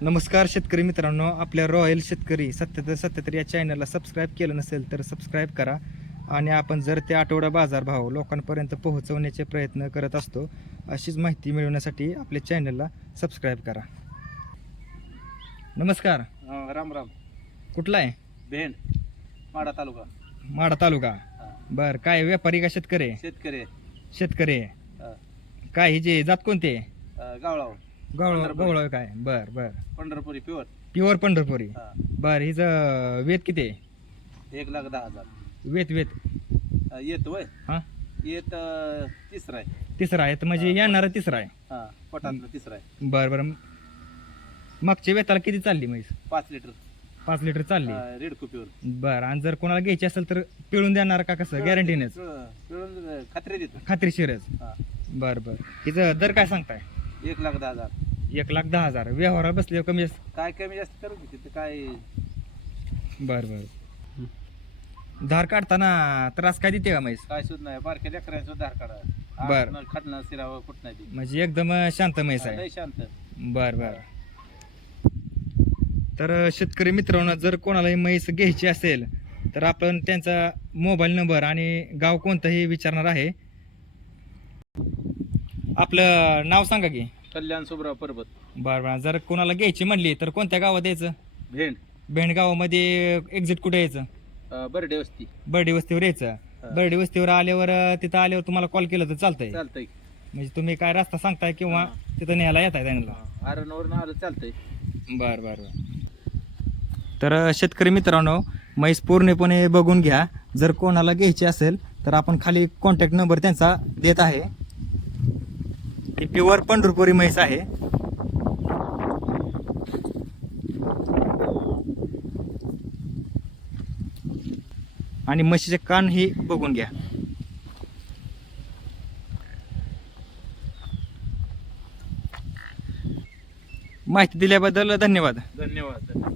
नमस्कार शेतकरी मित्रांनो आपल्या रॉयल शेतकरी सत्याहत्तर सत्याहत्तर या चॅनलला सबस्क्राईब केलं नसेल तर सबस्क्राईब करा आणि आपण जर ते आठवडा बाजारभाव लोकांपर्यंत पोहोचवण्याचे प्रयत्न करत असतो अशीच माहिती मिळवण्यासाठी आपल्या चॅनलला सबस्क्राईब करा नमस्कार हा, राम राम कुठला आहे भेंड माडा तालुका माडा तालुका हा. बर काय व्यापारी का शेतकरी आहे? शेतकरी आहे. शेतकरी आहे. हा. काय ही जे जात कोणते अं, गावळाव गवळ पंढरपुरी. गवळ काय? बर बर. Pandharpuri pure pure Pandharpuri. हा. बर हिचं वेत किती आहे? एक लाख दहा हजार. वेत वेत. येत वय. हा? येत अं, तिसरा आहे. तिसरा आहे. तर म्हणजे. येणारा तिसरा आहे. हा पटातला तिसरा आहे. बर बर. मागच्या वेताला किती चालली म्हैस? पाच लिटर. पाच लिटर चालली. रेडको प्युअर बर आणि जर कोणाला घ्यायची असेल तर पिळून देणार का कसं? गॅरंटीनेच खात्री देतो. खात्रीशीरच हा. बर बर. हिचं दर काय सांगताय? एक लाख दहा हजार. एक लाख दहा हजार. व्यवहार बसले कमी जास्त. काय कमी जास्त करू तिथं काय? बर बर. धार काढताना त्रास काय देते का म्हैस? काय सुद्धा नाही. बारक्या लेकरांचं धार काढा. बर. आतनं खाटणं सिरावं कुठं नाही ती. म्हणजे एकदम शांत म्हैस आहे. लय शांत. बर बर. तर शेतकरी मित्रांनो जर कोणालाही म्हैस घ्यायची असेल तर आपण त्यांचा मोबाईल नंबर आणि गाव कोणतंही विचारणार आहे. आपलं नाव सांगा की. कल्याण सुबराव पर्वत बर बर. जर कोणाला घ्यायची म्हणली तर कोणत्या गावात यायचं? भेंड. भेंड गावामध्ये एक्झिट कुठे यायचं? अं, बर्डे वस्ती. बर्डी वस्तीवर यायचं. बर्डी वस्तीवर आल्यावर अं, तिथं आल्यावर तुम्हाला कॉल केला तर चालतंय? चालतंय. म्हणजे तुम्ही काय रस्ता सांगताय किंवा. तिथं न्यायला येताय त्यांना आरणवरून आलं चालतंय. बर बर बर. तर अ, शेतकरी मित्रांनो म्हैस पूर्णपणे बघून घ्या. जर कोणाला घ्यायची असेल तर आपण खाली कॉन्टॅक्ट नंबर त्यांचा देत आहे. ही प्युअर पंढरपुरी म्हैस आहे. आणि म्हशीचे कान ही बघून घ्या. माहिती दिल्याबद्दल धन्यवाद. धन्यवाद.